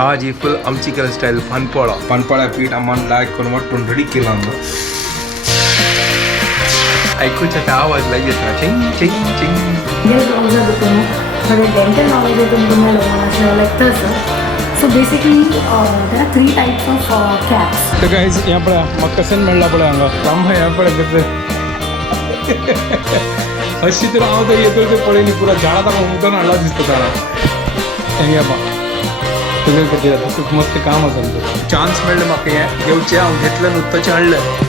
आज ही फुल आमची केलं स्टाईल पानपोळा पीठ आम्हाला लायक करून वाटून रेडी केला ऐकूच्या त्या आवाज लागेल ना चिंग चिंग चिंग थोड़े डेंटल नॉलेज है तुम्हें लोगों लाइक तसं. So basically there are 3 types of caps. तर गाईज यहाँ पड़ा मग कसन मिळला पड़ा हांगा काम है यहाँ पड़ा करते अशी तर हांव तर येतो ते पळयली पुरा झाडात हांव उदक हाडला दिसता तारा हेंगे बा तुझे खातीर खूप मस्त काम आसा तुमचें. चान्स मेळ्ळें म्हाका हें घेवचें हांव घेतलं नुकतंचें हाडलें.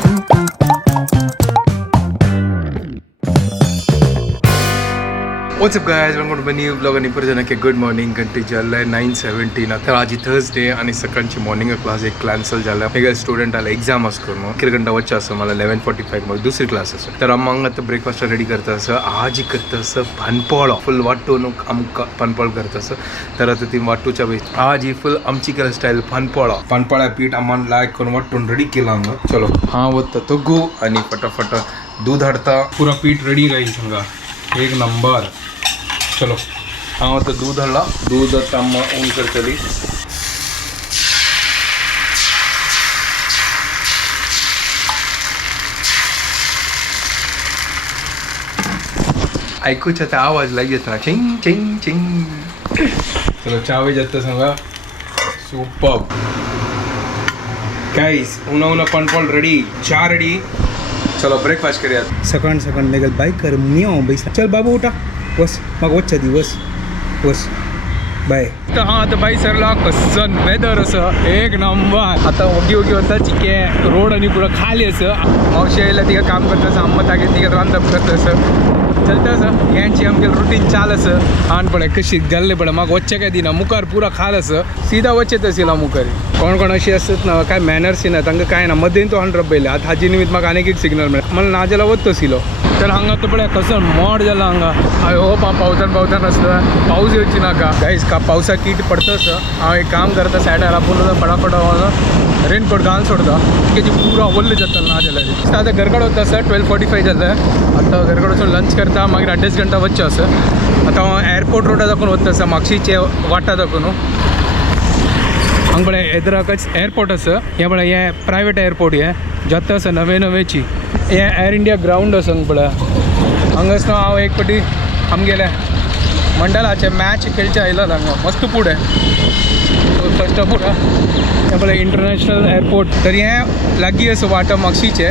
What's up guys welcome to new blog आणि परत गुड मॉर्निंग घंटे जाल्ले 9:17 तर आज थर्सडे आणि सकाळची मॉर्निंग क्लास एक कॅन्सल झाला. वेगळे स्टुडंट आला एग्जाम करून किती घंटा वच्चे असं मला 11:45 मग दुसरी क्लास असं तर आम्हाला आता ब्रेकफास्ट रेडी करता असं आज करता असं पानपोळा फुल वाटून आमकां पानपोळ करता असं तर आता ती वाटूच्या वेळी आज ही फुल आमची केलं स्टाईल पानपोळा पीठ आम्हाला लायक करून वाटून रेडी केला हांगा. चलो हा वत्ता तगू आणि फटाफट दूध हाडता पुरा पीठ रेडी राहील सांगा एक नंबर. चलो हाँ तो दूध हल्ला दूध तम ऊन करतली ऐकूच्या त्या आवाज लागेल ना चिंग चिंग चिंग. चलो चावे जाता सांगा सुपर गाइस उन्हा पानपोळ रेडी चहा रेडी. चलो ब्रेकफास्ट करूया. सकाळ निघाल बाईक कर मी बैस चल बाबू उठा बस मग वच्चा दिवस बस बाय. तर हां आता बाई सरला कसन वेदर असं एक नंबर. आता ओगी होता चिके रोड आणि पुरा खाली असं मावशी आयला तिका काम करता असं अम्मा तागे तिका रांधप करता असं चलता असं यांची आमगे रुटीन चाल असं आण पडे कशी गल्ले पडे मग वच्चे काय दिना मुखार पुरा खाल असं सीधा वच्चेत असेल मुखारी कोण कोण अशी असत ना काय मॅनर्स ना तांकां काय ना मदेन तो हांड रबयले आता हाजी निमित्त म्हाका आनीक एक सिग्नल मेळ्ळा मला नाजेला वत आशिल्लो तर हांगा तो पळय कसं मोड जाला हांगा आय होप हांव पावसान आसलो पावस येवची नाका गायज का पावसा कीट पडटा असं हांव एक काम करता सायडार आपूण फटाफट रेनकोट घालून सोडता की पुरा वल्ल जाता ना जाल्यार. आता घरकड वता सर 12:45 जालें आता घरकड वचून लंच करता मागीर 2.5 घंटा वच्चे असं. आता हांव एअरपोर्ट रोडा दाखून वता असं म्हापशीचे वाटा दाखून हांगा पळय येदराकच एअरपोर्ट असं हे पळय हें प्रायवेट एअरपोर्ट हे जाता असं नवेची हे एअर इंडिया ग्राउंड असं हांगा पळय हांगाच न्हू हांव एक फावटी आमगेले मंडलाचे मॅच खेळचे आयला हांगा मस्त पुढे फर्स्ट ऑफ ऑल हे पळय इंटरनॅशनल एअरपोर्ट तर हें लागीं असं वाटो म्हापशीचे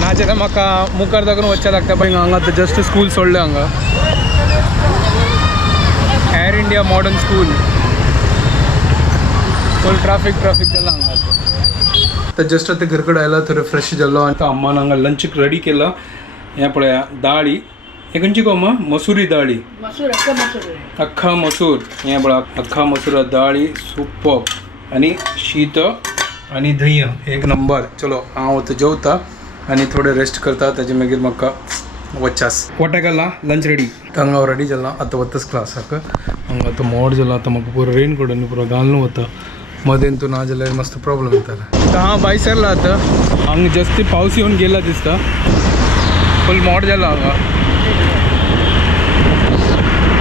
नाजाल्यार म्हाका मुखार दाखून वचचें लागता पळय हांगा तर जस्ट स्कूल सोडलें हांगा एअर इंडिया मॉडर्न स्कूल फुल ट्राफिक जाला हांगा. तर जस्ट आता घरकडे आयला थोडं फ्रेश जालो आनी अम्मान हांगा लंच रेडी केला. हें पळया दाळी हे खंयची गो अम्मा मसुरी दाळी अख्खा मसूर हें पळय अख्खा मसूर दाळी सुपर आनी शीत आनी दही एक नंबर. चलो हांव आतां जेवता आनी थोडे रेस्ट करता ताजे मागीर म्हाका वच्चास वोट्याक घाला लंच रेडी हांगा रेडी जाला. आतां वताच क्लासाक हांगा आतां मोड जाला आतां म्हाका पुरो रेनकोट आनी पुरो घालून वता मदेन तूं ना जाल्यार मस्त प्रॉब्लेम येतालो. तर हांव भायर सरला आतां हांगा जस्ट पावस येवन गेला दिसता फुल मोड जाला हांगा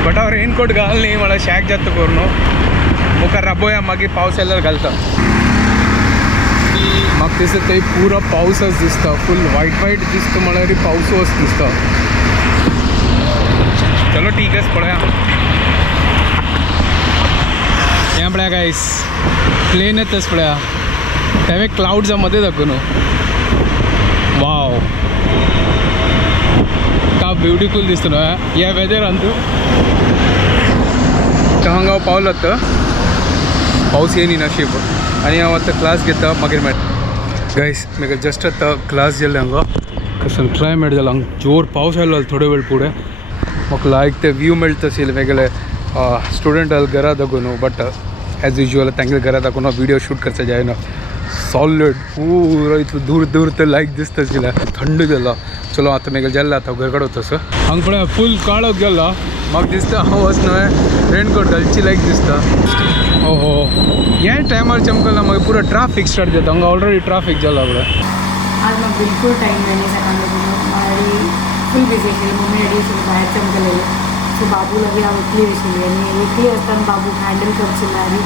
बट हांव रेनकोट घाल न्ही म्हळ्यार शॅक जाता करून मुखार राबोया मागीर पावस येल्यार घालता. म्हाका दिसता थंय पुरो पावसच दिसता फुल वायट दिसता म्हळ्यार पावसूच दिसता. चलो ठीक आहे पळया हें पळया गायस प्लेन येतच पळया तेवे क्लाउड्सा मदें दाखोवन वाव का ब्युटिफूल दिसता न्हू ह्या वेदरान तूं. तर हांगा हांव पावलो आतां पावस येयनी नशीब आनी हांव आतां क्लास घेता मागीर मेळटा. गायस म्हाका जस्ट आतां क्लास गेले हांगा कसं क्लायमेट जाला हांगा जोर पावस आयलो थोडे वेळ फुडें म्हाका लायक ते व्यू मेळटा आशिल्ले वेगळे स्टुडंट घरा दाखोवन बट एज युजल तांगे घरा दाखोवन व्हिडिओ शूट करचा जायना सॉलिड पुरो इतलो दूर ते लायक दिसता आशिल्लें थंड जाला. चलो आतां म्हाका जाल्लें आतां घरा कडेन वता हांगा पळय फूल काळोख गेला म्हाका दिसता हांव वचना रेनकोट घालची लायक दिसता. ओहो ह्या टायमार चमकला मागीर पुरो ट्राफिक स्टार्ट जाता हांगा ऑलरेडी ट्राफिक जाला पळय. आज म्हाका बिलकुल टायम मेळना सकाळ फुल बिजी आशिल्लें मम्मी डॅडी भायर चमकलेले सो बाबूला बी हांव एकली आशिल्ली आनी एकली आसतना बाबूक हँडल करशिल्लें आनी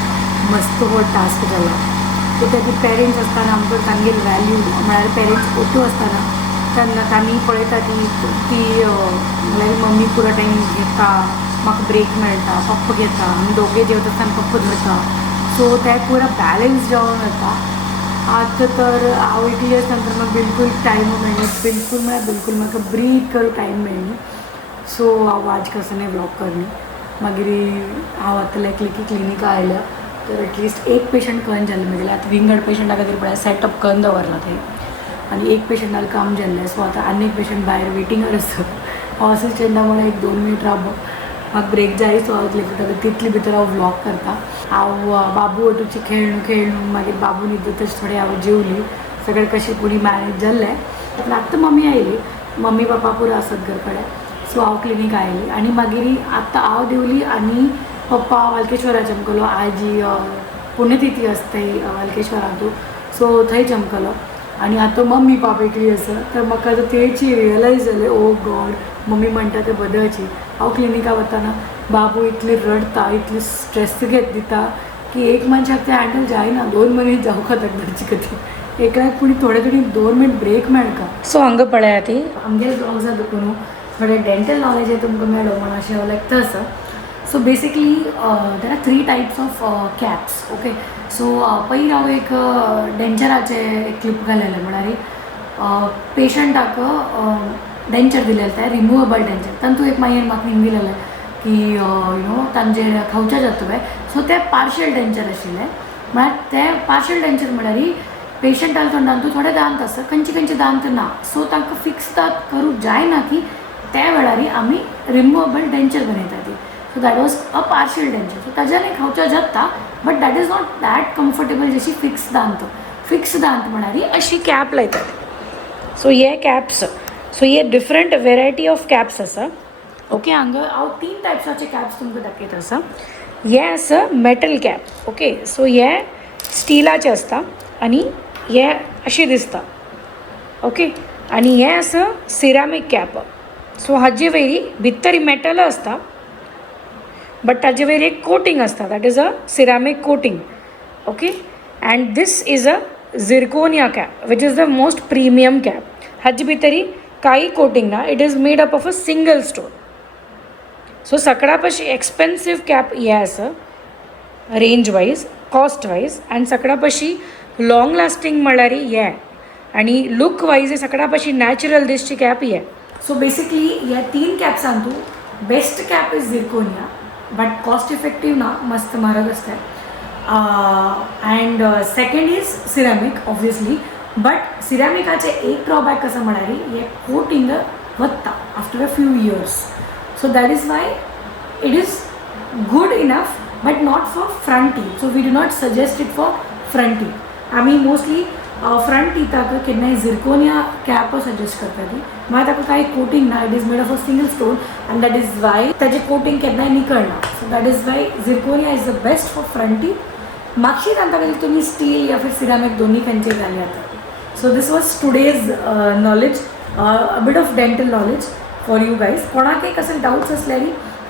मस्त हो टास्क जाला. सो तेजे पेरंट्स आसतना आमकां तांगेर वॅल्यू म्हळ्यार पेरंट्स ओटू आसतना तेन्ना तांणी पळयता ती म्हळ्यार मम्मी पुरो टायम घेता, म्हाका ब्रेक मेळटा, पप्पा घेता आमी दोगे जेवता आसतना पप्पा धरता. सो ते पुरो बॅलन्स जेवण जाता. आतां तर हांव एकली आसतना तर म्हाका बिलकूल टायम मेळना, बिलकूल म्हळ्यार बिलकूल म्हाका ब्रीथ करूं टायम मेळना. सो हांव आज कसं व्लॉग करनी. मागीर हांव आतां लायक क्लिनिका आयल्या तर एटलिस्ट एक पेशंट कळून जाल्लें म्हगेलें. आतां विंगड पेशंटा खातीर पळय सेटअप करून दवरला थंय आनी एक पेशंटाक काम जाल्लें. सो आतां आनी एक पेशंट भायर वेटिंगार आसा. हांव असिस्टंटा म्हणून 1-2 मिनट राव म्हाका ब्रेक जाय. सो हांव तितले भितर हांव व्लॉग करता. हांव बाबू ओटूची खेळून मागीर बाबू न्हिदता तशें थोडें हांव जेवली. सगळें कशें कोणी मॅनेज जाल्लें. पूण आतां मम्मी आयली, मम्मी पप्पा पुरो आसत घर कडेन. सो हांव क्लिनीक आयली आनी मागीर आतां हांव देवली आनी पप्पा वालकेश्वरा चमकलो. आजी पुण्यतिथी आसता वालकेश्वरांतू, सो थंय चमकलो. आनी आतां मम्मी पाप एकली आसा. तर म्हाका आतां तेची रियलायज जालें ओ गॉड मम्मी म्हणटा तें बदलची. हांव क्लिनिका वताना बाबू इतली रडता, इतली स्ट्रेस घेत दिता की एक मनशाक तें हँडल जायना. 2 मनीस जावं खातीर धरचे खातीर एकल्याक पूण थोडे 2 मिनट ब्रेक मेळका. सो हांगा पळयात ती आमगेले ब्लॉग्सा दुखून थोडें डेंटल नॉलेज तुमकां मेळो म्हण अशें लायक तसं. So basically there are 3 types of caps. Okay so पयलीं हांव एक डेंचराचे एक क्लिप घालेलें म्हळ्यार पेशंटाक डेंचर दिलेलें तें रिमुवेबल डेंचर. तातूंत एक मागीर म्हाका दिलेलें की तांचे खावचे जाता पळय. सो तें पार्शियल डेंचर आशिल्लें. म्हळ्यार तें पार्शियल डेंचर म्हळ्यार पेशंटाच्या तोंडांतूं थोडे दांत आसा, खंयचे दांत ना. सो तांकां फिक्स दांत करूंक जायना की त्या वेळार आमी रिमुवेबल डेंचर बनयता ती. So that was a partial डेंचर. सो ताज्यान खावचें जाता but that is not that comfortable जशी फिक्स दांत. फिक्स दांत म्हळ्यार अशी कॅप लायतात. सो हे कॅप्स, सो हे डिफरंट वेरायटी ऑफ कॅप्स आसा. ओके हांगा हांव 3 टायप्साचे कॅप्स तुमकां दाखयता आसा. हे आसा मेटल कॅप. ओके सो हे स्टिलाचे आसता आनी हे अशें दिसता. ओके आनी हे आसा सिरामीक कॅप. सो हाजे वयरी भितर मेटल आसता बट ताजे वयरी एक कोटींग आसता. That is a ceramic coating. Okay and this is a zirconia cap which is the most premium cap. हाजे भितरी कांय कोटींग ना. It is made up of a single stone. So सगळ्या पशी एक्सपेन्सीव कॅप हे आसा range wise, cost wise. आनी सगळ्या पशी लॉंग लास्टींग म्हळ्यार हे आनी लूक वायज सगळ्या पशी नॅचरल दिसची कॅप हे. सो बेसिकली ह्या 3 कॅप्सांतू best cap is zirconia but cost effective ना, मस्त म्हारग आसता. And second is ceramic obviously. But सिरामिकाचे एक ड्रॉबॅक कसं म्हळ्यार हे कोटींग वता after a few years. So that is why it is good enough but not for front teeth. So we do not suggest it for front teeth. आमी mostly front टिथाक केन्नाय zirconia cap suggest करता ती. म्हळ्यार ताका कांय coating ना. It is made of a single stone and that is why ताजें कोटींग केन्नाय निकळना. So that is why zirconia is the best for front teeth. मागशी तांकां तुमी स्टील या फिर सिरामीक दोन्ही खंयचे घाली जाता. So this was today's knowledge, a bit of dental knowledge for you guys. कोणाकय कसले डाउट्स असल्यार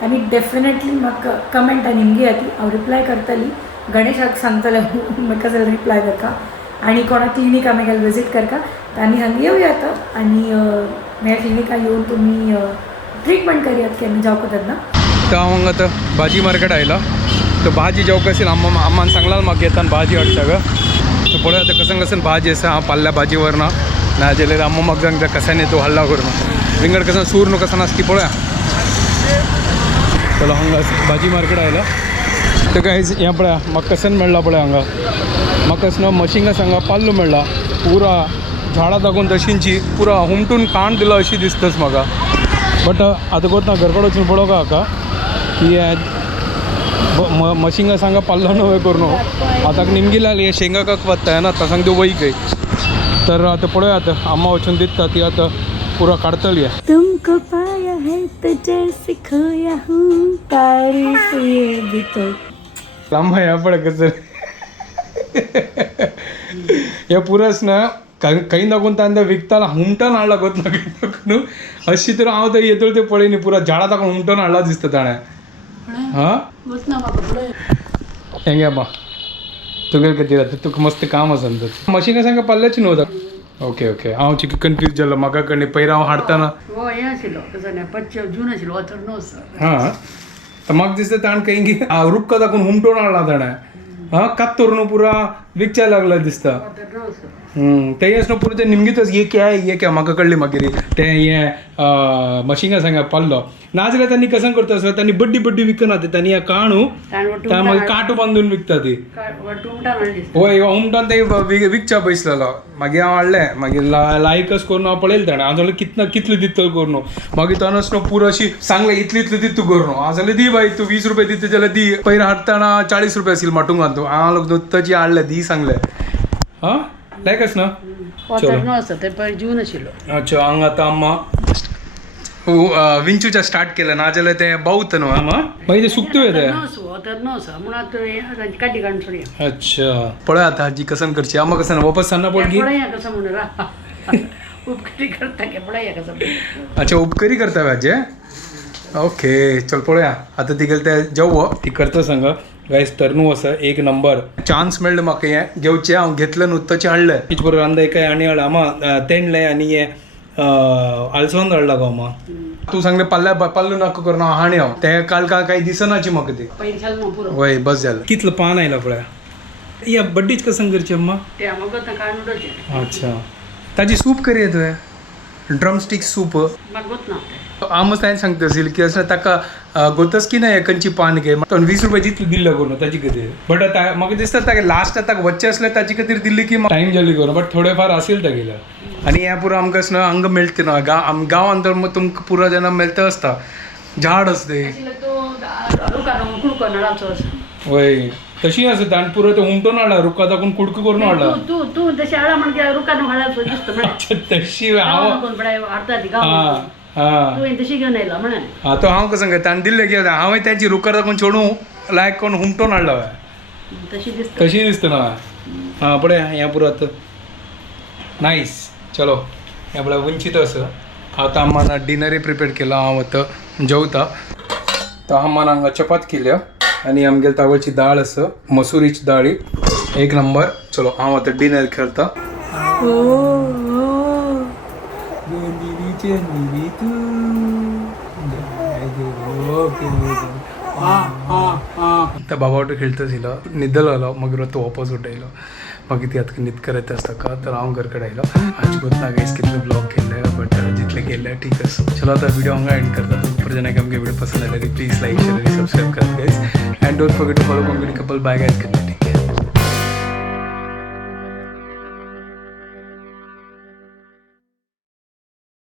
आनी डेफिनेटली म्हाका कमेंटान निमगे येतली, हांव रिप्लाय करतली. गणेशाक सांगतलें म्हाका जाल्यार रिप्लाय करता. आनी कोणा क्लिनिका मेगेल विजीट करता तांणी हांगा येवया आनी ह्या क्लिनिका येवन तुमी ट्रिटमेंट करयात केन्ना जावं तेन्ना. तर हांव हांगा आतां भाजी मार्केट आयला. तर भाजी जेवक असेल अम्मान सांगला म्हाका येताना भाजी हाडच्या ग. तर पळय आतां कसन कसन भाजी आसा. हांव पाल्ल्या भाजी व्हरना ना जाल्यार अम्मा म्हाका सांगता कसान येतो हल्ला करून विंगड कसन सूर न्हू कसन आसा ती पळया. चलो हांगा भाजी मार्केट आयला. तर गायज हें पळया म्हाका कसन मेळ्ळा पळय हांगा. म्हाका असं मशिंगा सांगा पाल्लो मेळ्ळा. पुरा झाडां दाखोवन तशींची पुरा हुमटून काण दिला अशी दिसताच म्हाका. बट आतां कोतना घरकडे वचून पळोवका हाका की मशिंगा सांगा पाल्लो न्हू करून आतां निमगी लागली हे शेंगा काक वत्ता ना आतां सांग त्यो वैक. तर आतां पळोवया आतां अम्मा वचून दिता ती आतां पुरा काडटली. तुमको पाया है तो जैसे खोया हूँ तारीफ ये भी तो. अम्मा ह्या पळय कसं हे पुरस ना काही दाखवून तांदा विकताना हुमटन हाडला गोत ना न्हू अशी तर हांव थंय येतलो ते पळयनी पुरा झाडां ताका हुमटन हाडला दिसता ताणें हां हेंगे बा तुगेल खातीर आतां तुका मस्त काम आसा तर मशीन सांगा पल्ल्याची न्हू ओके ओके हांव चिकी कन्फ्यूज जालो म्हाका कळ्ळें पयलीं हांव हाडटाना हें आशिल्लो पच्चीस जून आशिल्लो ऑथर नो हां तर म्हाका दिसता ताणें खंय रुक्क दाखोवन हुमटोन हाडला ताणें हां कात्तोर न्हू पुरा विकच्या लागला दिसता ते असं पुरो ते निमगीतच ये क्या म्हाका कळ्ळें मागीर ते हें मशिंगा सांगा पाल्लो नाजाल्यार तांणी कसां करता आसता तांणी बड्डी विकना ते तांणी काणू त्या मागीर काटू बांदून विकता ती होय हुमटान ते विकच्या बसलेलो मागीर हांव हाडलें मागीर लायकच करून हांव पळयलें ताणें हांव जाल्यार कितले दितलो करून मागीर तानस न्हू पुरो अशी सांगलें इतली दित तूं करून हांव जाल्यार दी बाई तूं 20 रुपया दिता जाल्यार दी पयलीं हाडटाना 40 रुपया आशिल्ली माटूंक घालतो हांव लोक ताची हाडलें दी सांगलें हां लायकच ना जून आशिल्लो अच्छा हांगा आतां अम्मा विंचूच्या स्टार्ट केलं ना जाल्यार तें बावत न्हू अम्मा मागीर ते सुकत्यो ते काटी काडून सोडया अच्छा पळय आतां हाजी कसन करची अम्मा कसन वापस सांगना पडली कसं म्हणून उपकारी करता के पळया कसं अच्छा उपकारी करता हाजे ओके चल पळया आतां ती गेल ते जेवो ती करता सांग गायस तरनू आसा एक नंबर चान्स मेळ्ळो म्हाका हें घेवचें हांव घेतलें न्हू तशें हाडलें तीच बरोबर रांदा एक आनी हाडला अम्मा तेंडलें आनी हें आलसोन हाडला गो अम्मा तूं सांगलें पल्लू नाका करून हांव हाणी हांव तें काल काही दिसनाची म्हाका ती वय बस जालें कितलो पान आयला पळय या बड्डीच कसन करची अम्मा अच्छा ताजी सूप करी तुवें ड्रमस्टिक सूप हांव मस्त हांवें सांगता आशिल्ली की असं ताका गोतस की ना खंयची पान घे 20 रुपया जितली दिल्लो करून ताची खातीर बट आतां म्हाका दिसता ताका लास्ट ताका वच्चें असलें ताची खातीर दिल्ली की टायम जाली करून बट थोडे फार आशिल्ले तागेले आनी हें पुरो आमकां असं हांगा मेळटा ना गांवांत तर तुमकां पुरो जेन्ना मेळटा आसता झाड आसता वय तशी आसता आनी पुरो ते उमटून हाडला रुखा दाखोवन कुडको करून हाडला तू तशी हाडा म्हणजे रुखान हाडा अच्छा तशी हांव तशी घेवन आयला म्हणान हां तो हांव कसं ताणें दिल्लें की हांवें तांची रुखार दाखोवन चोडूं लायक करून हुमटोन हाडला तशी दिसता ना हां पळय हें पुरो आतां नायस चलो हें पळय वंचीत आसा आतां आम्मान डिनरी प्रिपेर केला हांव आतां जेवता तो आम्मान हांगा चपात केल्या आनी आमगेली तावळची दाळ आसा मसुरीची दाळी एक नंबर चलो हांव आतां डिनर करता त्या बाबा वाटो खेळता आशिल्लो न्हिदलो मागीर तो वापस उठयलो मागीर ती आतां न्हीद करत आसता का तर हांव घरा कडेन आयलो अजिबात ना गायस कितले ब्लॉग केले बट जितले केले ठीक आसा चलो आतां व्हिडिओ हांगा एंड करता तुमकां जर आमगे व्हिडिओ पसंद आयला प्लीज लाईक शेअर आणि सबस्क्राईब करा guys and don't forget to follow Konkani couple bye guys